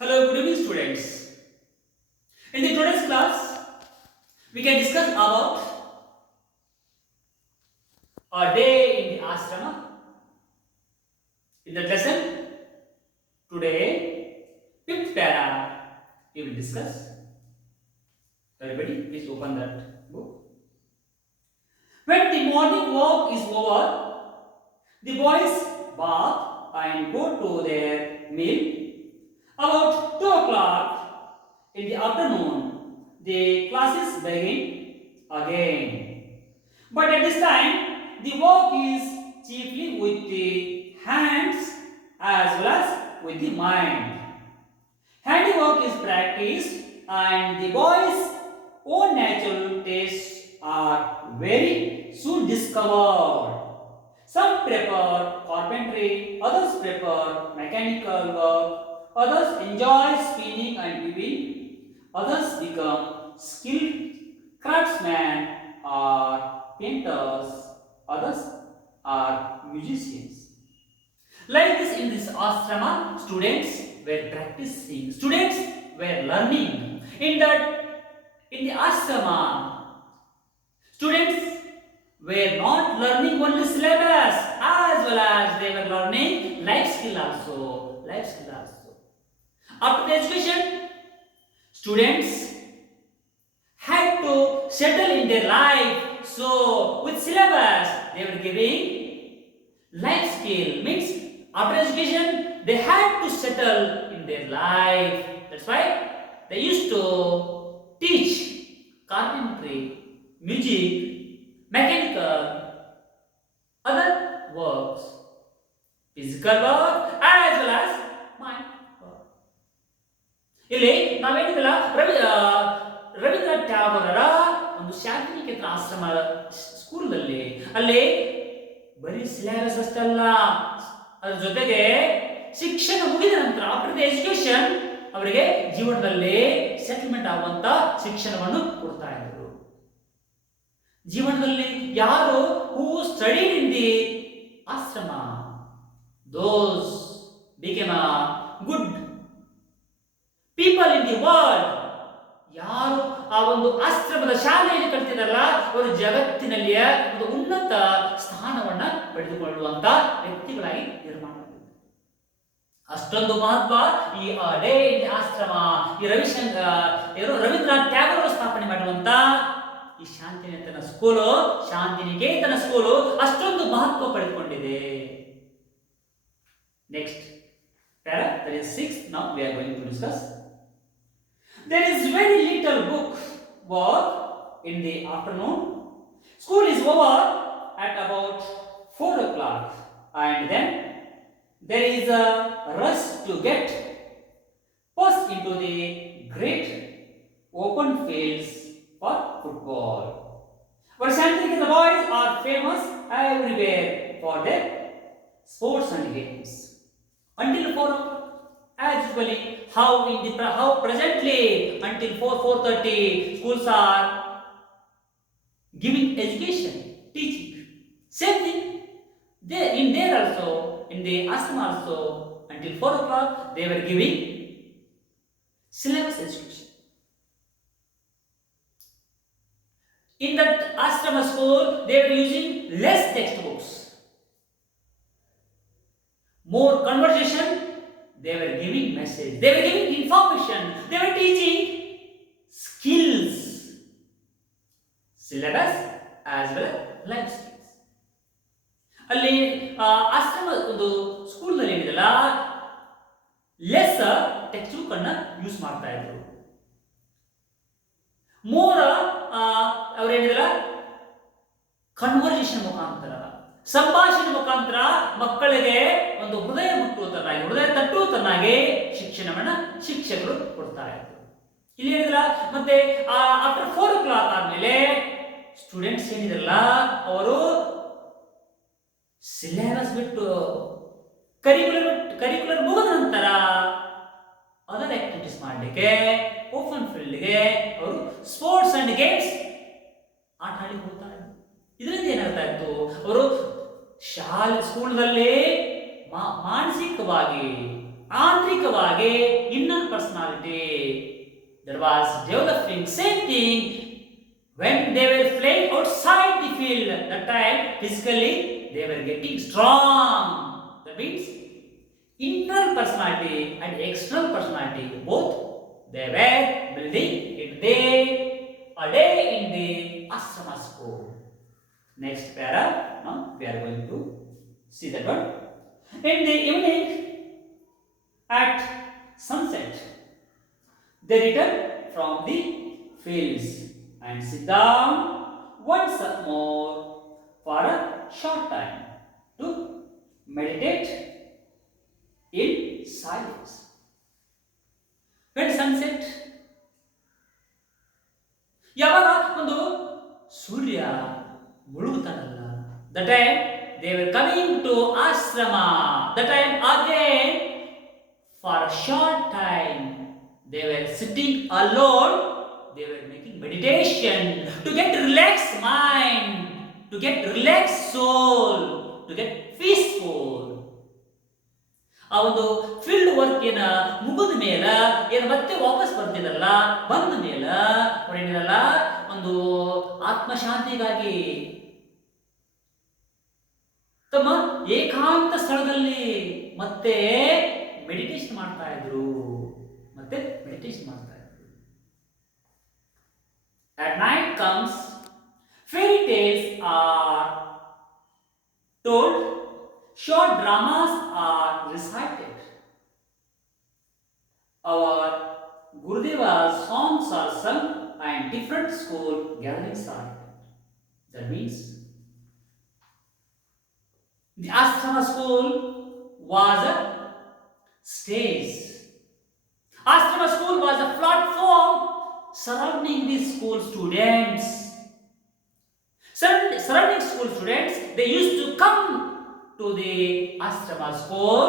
Hello, good evening, students. In the today's class, we can discuss about a day in the ashrama. In the lesson today, fifth para, we will discuss. Everybody, please open that book. When the morning walk is over, the boys bath and go to their meal. About 2 o'clock in the afternoon, the classes begin again. But at this time, the work is chiefly with the hands as well as with the mind. Handiwork is practiced, and the boys' own natural tastes are very soon discovered. Some prefer carpentry, others prefer mechanical work, others enjoy spinning and weaving, others become skilled craftsmen or painters, others are musicians. Like this, in this ashrama, students were practicing, students were learning. In the ashrama, students were not learning only syllabus, as well as they were learning life skill also. Life skill also. After the education, students had to settle in their life. So, with syllabus, they were giving life skill. Means after education, they had to settle in their life. That's why they used to teach carpentry, music, mechanical, other works, physical work as well as mind work. ಇಲ್ಲಿ ನಾವೇನಿದಲ್ಲ ರವೀಂದ್ರನಾಥ್ ಟ್ಯಾಗೋರರ ಒಂದು ಶಾಂತಿನಿಕೇತನ ಆಶ್ರಮ ಸ್ಕೂಲ್ನಲ್ಲಿ ಅಲ್ಲಿ ಬರೀ syllabus ಅಷ್ಟಲ್ಲ, ಅದ್ರ ಜೊತೆಗೆ ಶಿಕ್ಷಣ ಮುಗಿದ ನಂತರ ಆಫ್ಟರ್ ದ ಎಜುಕೇಶನ್ ಅವರಿಗೆ ಜೀವನದಲ್ಲಿ ಸೆಟಲ್ಮೆಂಟ್ ಆಗುವಂತ ಶಿಕ್ಷಣವನ್ನು ಕೊಡ್ತಾ ಇದ್ರು. ಜೀವನದಲ್ಲಿ ಯಾರು ಹೂ study in the ashram, those became a good people in the world. ಯಾರು ಆ ಒಂದು ಆಶ್ರಮದ ಶಾಲೆಯಲ್ಲಿ ಕಲಿತಿದಾರಲ್ಲ, ಅವರು ಜಗತ್ತಿನಲ್ಲಿಯ ಒಂದು ಉನ್ನತ ಸ್ಥಾನವನ್ನ ಪಡೆದುಕೊಳ್ಳುವಂತ ವ್ಯಕ್ತಿಗಳಾಗಿ ನಿರ್ಮಾಣ ಮಾಡಿದ್ದಾರೆ. ಅಷ್ಟೊಂದು ಮಹತ್ವ ಈ ಡೇ ಇನ್ ಆಶ್ರಮ, ಈ ರವೀಂದ್ರನಾಥ್ ಟ್ಯಾಗೋರ್ ಸ್ಥಾಪನೆ ಮಾಡಿರುವಂತ ಈ ಶಾಂತಿನಿಕೇತನ ಸ್ಕೂಲು ಅಷ್ಟೊಂದು ಮಹತ್ವ ಪಡೆದುಕೊಂಡಿದೆ. Next para, that is 6. Now we are going to discuss. There is very little book work in the afternoon. School is over at about 4 o'clock, and then there is a rush to get first into the great open fields for football. Varshantik and the boys are famous everywhere for their sports and games. Until 4 o'clock, as usually, how presently until 4:30 schools are giving education, teaching. Same thing, in there also, in the ashrama also, until 4 o'clock they were giving syllabus education. In that ashrama school, they were using less textbooks, more conversation. They were giving message, they were giving information, they were teaching skills, syllabus as well as life skills. ಅಲ್ಲಿ ಆಶ್ರಮ ಒಂದು school ನಲ್ಲಿ ಏನಿದೆಲ್ಲ less text book ಅನ್ನ use ಮಾಡ್ತಾ ಇದ್ರು. More ಅವ್ರೇನಿದೆಲ್ಲ conversation ಮುಖಾಂತರ, ಸಂಭಾಷಣೆ ಮುಖಾಂತರ ಮಕ್ಕಳಿಗೆ ಒಂದು ಹೃದಯ ತಟ್ಟುವುದನ್ನಾಗಿ ಶಿಕ್ಷಣವನ್ನ ಶಿಕ್ಷಕರು ಕೊಡ್ತಾ ಇದ್ರು. ಇಲ್ಲಿ ಏನಿದಲ್ಲ, ಮತ್ತೆ ಆಫ್ಟರ್ 4 o'clock ಆದ್ಮೇಲೆ ಸ್ಟೂಡೆಂಟ್ಸ್ ಏನಿದಲ್ಲ, ಅವರು ಸಿಲೆಬಸ್ ಬಿಟ್ಟು ಕರಿಕ್ಯುಲರ್ ಮುಗಿದ ನಂತರ ಅದರ್ ಆಕ್ಟಿವಿಟೀಸ್ ಮಾಡಲಿಕ್ಕೆ ಓಪನ್ ಫೀಲ್ಡ್ಗೆ ಅವರು ಸ್ಪೋರ್ಟ್ಸ್ ಅಂಡ್ ಗೇಮ್ಸ್ ಆಟ ಆಡಲಿಕ್ಕೆ ಹೋಗ್ತಾ ಇದ್ರು. ಇದರಿಂದ ಏನಾಗ್ತಾ ಇತ್ತು, ಅವರು ಸ್ಕೂಲ್ನಲ್ಲಿ ಮಾನಸಿಕವಾಗಿ ಆಂತರಿಕವಾಗಿ ಇನ್ನ personality that was developing. Same thing when they were playing outside the field. That time physically they were getting strong. That means internal personality and external personality both they were building it day a day in the ashrama school. Next para, we are going to see that one. In the evening, at sunset, they return from the fields and sit down once more for a short time to meditate in silence. When sunset, ಯಾವಾಗ ಒಂದು ಸೂರ್ಯ ಮುಳುಗುತ್ತಾನಲ್ಲ, the time they were coming to ashrama, the time again for a short time they were sitting alone, they were making meditation to get relaxed mind, to get relaxed soul, to get peaceful. ಆ ಒಂದು field work ಏನ ಮುಗಿದ ಮೇಲೆ ಏನು ಮತ್ತೆ ವಾಪಸ್ ಬರ್ತಿದಲ್ಲ, ಬಂದ ಮೇಲೆ ಏನಿರಲ್ಲ ಒಂದು ಆತ್ಮಶಾಂತಿಗಾಗಿ ತಮ್ಮ ಏಕಾಂತ ಸ್ಥಳದಲ್ಲಿ ಮತ್ತೆ ಮೆಡಿಟೇಷನ್ ಮಾಡ್ತಾ ಇದ್ರು. At night comes, fairy tales are told, short dramas are recited, our Gurudeva's songs are sung, and different school gatherings are held. That means the ashrama school was a stage. Ashrama school was a platform surrounding the school students. Surrounding school students, they used to come to the ashrama school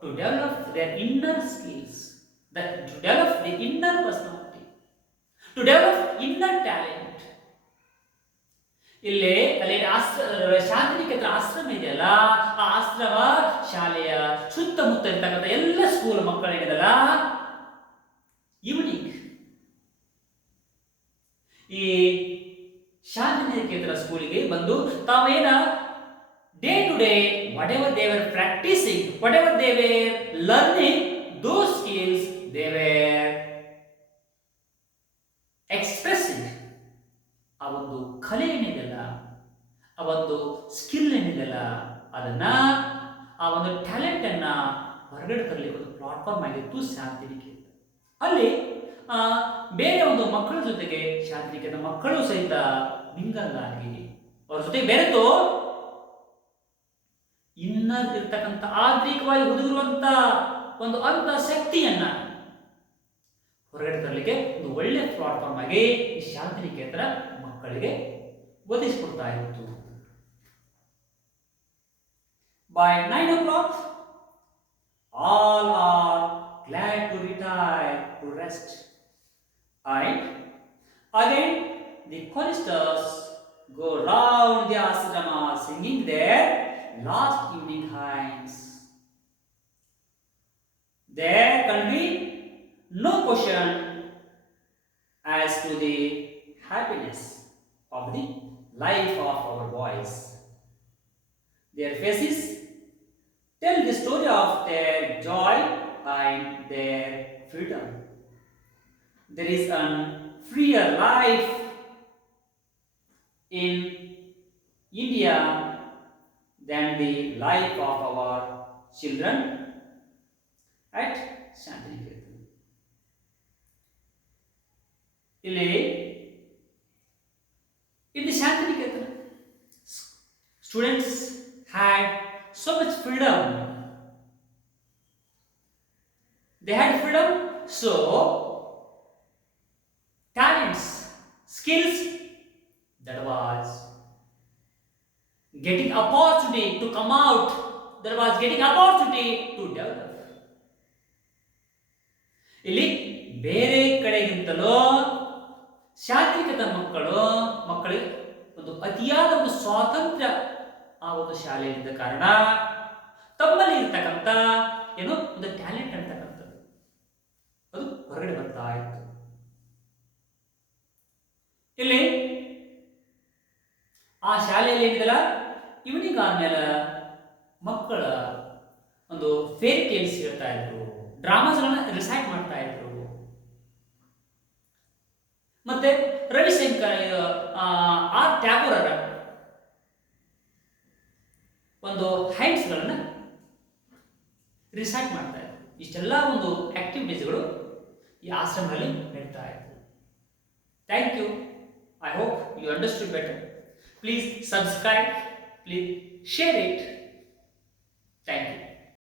to develop their inner skills, to develop the inner personality, to develop inner talent. ಇಲ್ಲಿ ಅಲ್ಲಿ ಶಾಂತಿನಿಕೇತನ ಆಶ್ರಮ ಇದೆಯಲ್ಲ, ಆ ಆಶ್ರಮ ಶಾಲೆಯ ಸುತ್ತಮುತ್ತ ಇರ್ತಕ್ಕಂಥ ಎಲ್ಲ ಸ್ಕೂಲ್ ಮಕ್ಕಳಿಗೆದಲ್ಲ ಈವ್ನಿಂಗ್ ಈ ಶಾಂತಿನಿಕೇತನ ಸ್ಕೂಲಿಗೆ ಬಂದು ತಾವೇನ day to day, whatever they were practicing, whatever they were learning, those skills they were expressing. ಆ ಒಂದು ಕಲೆ ಏನಿದೆಯಲ್ಲ, ಆ ಒಂದು ಸ್ಕಿಲ್ ಏನಿದೆಯಲ್ಲ, ಅದನ್ನ ಆ ಒಂದು ಟ್ಯಾಲೆಂಟ್ ಅನ್ನ ಹೊರಗಡೆ ತರಲಿಕ್ಕೆ ಒಂದು ಪ್ಲಾಟ್ಫಾರ್ಮ್ ಆಗಿತ್ತು ಶಾಂತಿನಿಕೇತನ. ಅಲ್ಲಿ ಬೇರೆ ಒಂದು ಮಕ್ಕಳ ಜೊತೆಗೆ ಶಾಂತಿನಿಕೇತನ ಮಕ್ಕಳು ಸಹಿತ ಮಿಂಗಲ್ ಆಗಿ ಅವ್ರ ಜೊತೆಗೆ ಬೆರೆತು ಇನ್ನರ್ ಇರ್ತಕ್ಕಂಥ ಆಂತರಿಕವಾಗಿ ಹುದುಗಿರುವಂತ ಒಂದು ಅಂತ ಶಕ್ತಿಯನ್ನ ಹೊರಗಡೆ ತರಲಿಕ್ಕೆ ಒಂದು ಒಳ್ಳೆ ಪ್ಲಾಟ್ಫಾರ್ಮ್ ಆಗಿ ಈ ಶಾಂತಿನಿಕೇತನ ಮಕ್ಕಳಿಗೆ ಒದಗಿಸಿಕೊಡ್ತಾ ಇತ್ತು. By 9 o'clock, all are glad to retire to rest, and again the choristers go round the ashrama singing their last evening hymns. There can be no question as to the happiness of the life of our boys. Their faces tell the story of their joy and their freedom. There is a freer life in India than the life of our children at Shantiniketan. ಇಲ್ಲಿ in the Shantiniketan, students had so much freedom. They had freedom, so talents, skills, that was getting opportunity to come out, there was getting opportunity to develop. ಇಲ್ಲಿ ಬೇರೆ ಕಡೆಗಿಂತಲೂ ಶಾಂತಿನಿಕೇತನ ಮಕ್ಕಳಿಗೆ ಒಂದು ಅತಿಯಾದ ಒಂದು ಸ್ವಾತಂತ್ರ್ಯ ಆ ಒಂದು ಶಾಲೆಯಿಂದ ಕಾರಣ ತಮ್ಮಲ್ಲಿ ಇರ್ತಕ್ಕಂಥ ಏನು ಒಂದು ಟ್ಯಾಲೆಂಟ್ ಅಂತಕ್ಕಂಥದ್ದು ಇತ್ತು. ಇಲ್ಲಿ ಆ ಶಾಲೆಯಲ್ಲಿ ಏನಿದಲ್ಲ ಈವ್ನಿಂಗ್ ಆದ್ಮೇಲೆ ಮಕ್ಕಳ ಒಂದು ಫೇರಿ ಟೇಲ್ಸ್ ಹೇಳ್ತಾ ಇದ್ರು, ಡ್ರಾಮಾಸ್ಗಳನ್ನ ರಿಸೈಟ್ ಮಾಡ್ತಾ ಇದ್ರು. ಮತ್ತೆ ರವಿಶಂಕರ್ ಆರ್ ಟ್ಯಾಗೋರರ ಒಂದು ಹೈಮ್ಸ್ಗಳನ್ನ ರಿಸೈಟ್ ಮಾಡ್ತಾ ಇದ್ರು. ಇಷ್ಟೆಲ್ಲ ಒಂದು ಆಕ್ಟಿವಿಟೀಸ್ಗಳು ಈ ಆಶ್ರಮದಲ್ಲಿ ನಡೀತಾ ಇತ್ತು. Thank you. I hope you understood better. Please subscribe, please share it. Thank you.